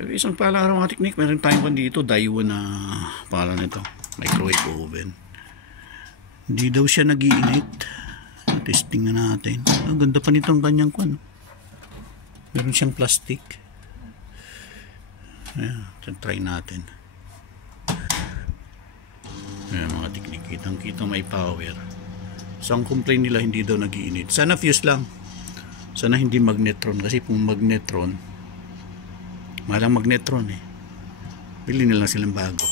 Pero isang pala mga technique, meron tayong dito, Daiwa na pala nito, microwave oven. Hindi daw siya nag-iinit. Testing na natin. Ang ganda pa nitong kanyang kwan. Meron siyang plastic. Ayan, try natin. Ayan mga technique, kitang-kita may power. So ang complaint nila hindi daw nag-iinit. Sana fuse lang. Sana hindi magnetron, kasi kung magnetron, malang magnetron eh. Bili nila silang bago.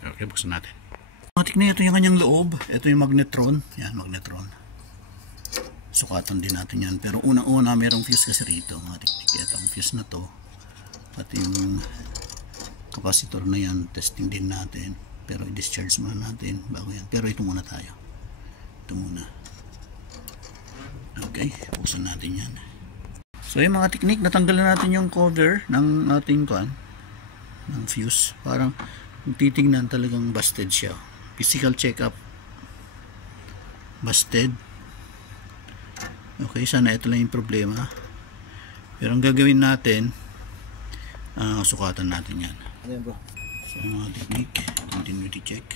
Okay, buksan natin. Technique, ito yung kanyang loob. Ito yung magnetron. Yan, magnetron. Sukatan din natin yan. Pero unang-una, merong fuse kasi rito. Mga technique, ito ang fuse na to. Pati yung capacitor na yan, testing din natin. Pero i-discharge muna natin bago yan. Pero ito muna tayo. Ito muna. Okay, buksan natin yan. So yung mga technique, natanggal na natin yung cover ng ating kwan, ng fuse. Parang titignan talagang busted siya. Physical check-up, busted. Okay, sana ito lang yung problema. Pero ang gagawin natin, sukatan natin yan. So mga technique, continuity check.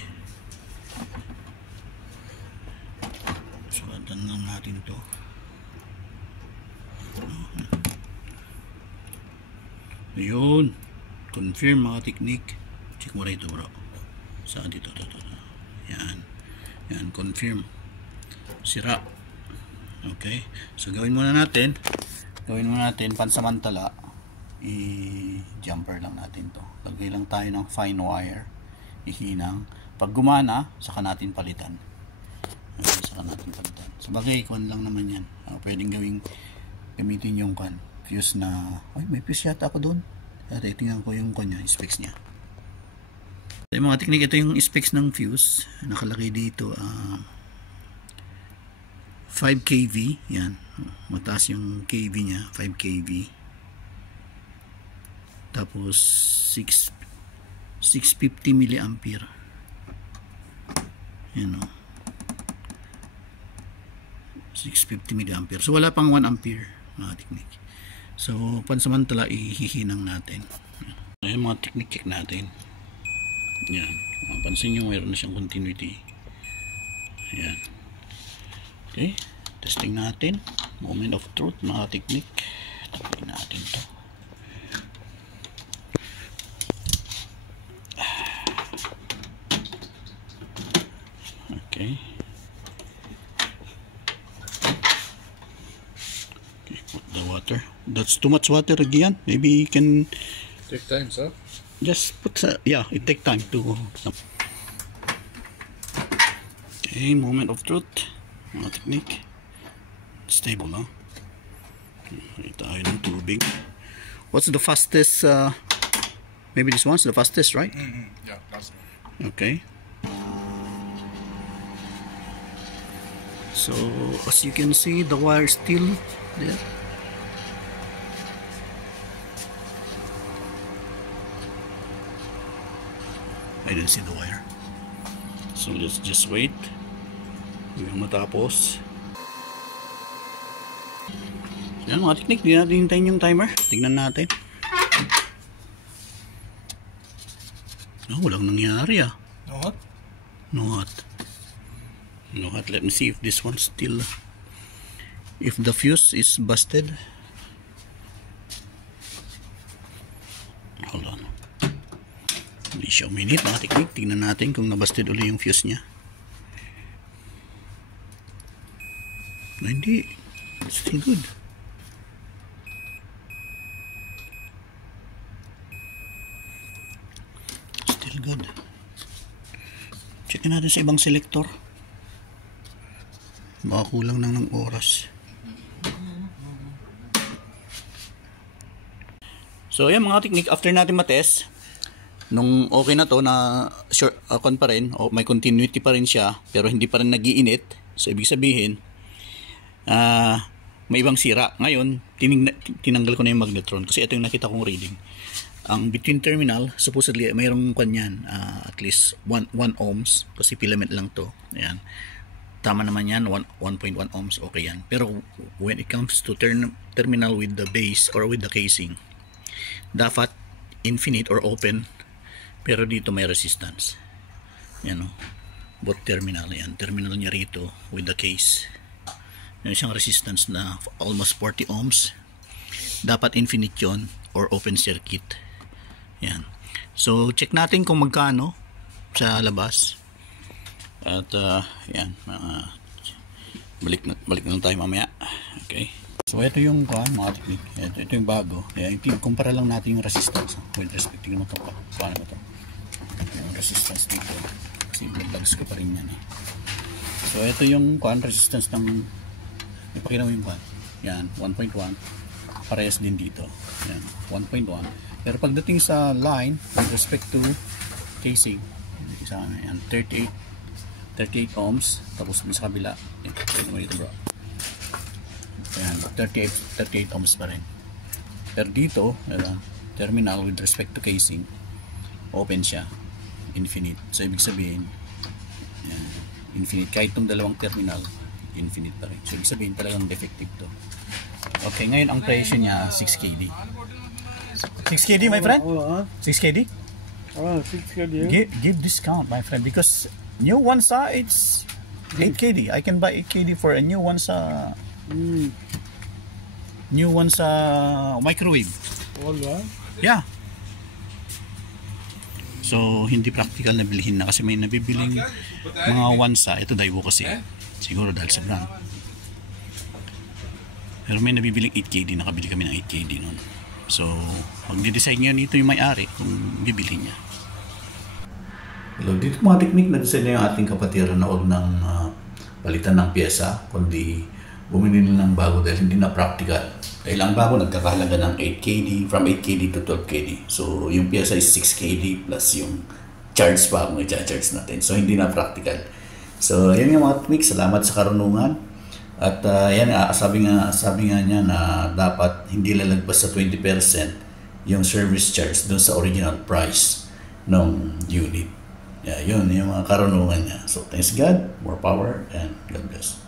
Sukatan lang natin to. Ayun, confirm mga technique. Check mo rito bro. Saan dito? Yan, confirm. Sira. Okay, so gawin muna natin pansamantala, i-jumper lang natin to. Lagay lang tayo ng fine wire, ihinang. Pag gumana, saka natin palitan. Okay, saka natin palitan. So bagay, kwan lang naman yan. Pwedeng gamitin yung kwan, fuse na, ay may fuse yata ako doon. Tingnan ko yung kwan niya, specs niya. So, yung mga technique, ito yung specs ng fuse. Nakalagay dito 5 kV, yan, mataas yung kV niya, 5 kV. Tapos 650 milliampere. Yan o, 650 milliampere. So wala pang 1 ampere mga technique. So pansamantala ihihinang natin. Ayan mga technique, check natin. Yan, mapansin nyo mayroon na siyang continuity. Ayan. Okay, testing natin. Moment of truth mga technique. Tapin natin to. Okay. Okay, put the water. That's too much water again. Maybe you can take time, sir. Just put yeah, it take time to. Okay, moment of truth. Mga technique. Stable, no? Ito tayo ng tubig. What's the fastest? Maybe this one's the fastest, right? Yeah, that's one. Okay. So as you can see, the wire is still there. I didn't see the wire. So let's just wait. Hanggang matapos. Yan mga technique, di natin hintayin yung timer. Tingnan natin. Oh, walang nangyari ah. No what? No what? No what? Let me see if this one's still, if the fuse is busted. Hold on. Hindi siya uminit mga technique. Tingnan natin kung nabusted ulit yung fuse niya. No, hindi. It's still good. Still good. Checkin natin sa ibang selector. Baka kulang lang ng oras. So yan mga technique, after natin matest, nung okay na to na short kon pa rin, o may continuity pa rin siya, pero hindi pa rin nagiinit. So ibig sabihin, may ibang sira. Ngayon, tinanggal ko na yung magnetron kasi ito yung nakita kong reading. Ang between terminal, supposedly mayroong kanyan, at least 1 ohms kasi filament lang to. Ayan. Tama naman yan, 1.1 ohms, okay yan. Pero when it comes to terminal with the base or with the casing, infinite or open, pero dito may resistance. Yan o, both terminal. Yan, terminal niya rito with the case. Yan siyang resistance na almost 40 ohms. Dapat infinite yon or open circuit. Yan. So check natin kung magkano sa labas. At yan, balik na lang tayo mamaya. Okay. So ito yung mga technique. Ito yung bago. Kumpara lang natin yung resistance with respect to mo to. Paano ba to? Yung resistance dito. Kasi bags ko pa rin yan eh. So ito yung resistance ng ipakita mo yung yan, 1.1. Parehas din dito. Yan, 1.1. Pero pagdating sa line with respect to casing, yan, 38 ohms. Tapos sa kabila, ito mo dito bro. Ayan, 38 ohms pa rin. Pero dito, terminal with respect to casing, open siya, infinite. So ibig sabihin, ayan, infinite. Kahit itong dalawang terminal, infinite pa rin. So ibig sabihin talagang defective to. Okay, ngayon ang presyo niya 6 KD. 6 KD my friend? 6 KD? 6 KD. Give discount my friend, because new one sa it's 8 KD. I can buy 8 KD for a new one sa microwave. Yeah. So hindi practical na bilhin na kasi may nabibiling mga wansa. Ito Daewoo kasi. Siguro dahil sa brand. Pero may nabibiling 8KD. Nakabili kami ng 8KD nun. So magde-decide niya nito yung may-ari kung bibilhin niya. Hello, dito mga technique na-design na yung ating kapatiran na huwag ng palitan ng pyesa, kundi bumili na ng bago dahil hindi na practical. Dahil ang bago nagkakahalaga ng 8KD, from 8KD to 12KD. So yung pyesa is 6KD plus yung charge pa kung i-charge natin. So hindi na practical. So yan yung mga technique. Salamat sa karunungan. At yan, sabi nga niya na dapat hindi lalagpas sa 20% yung service charge dun sa original price ng unit. Yeah, yun yung mga karunungan niya. So thanks God, more power, and God bless.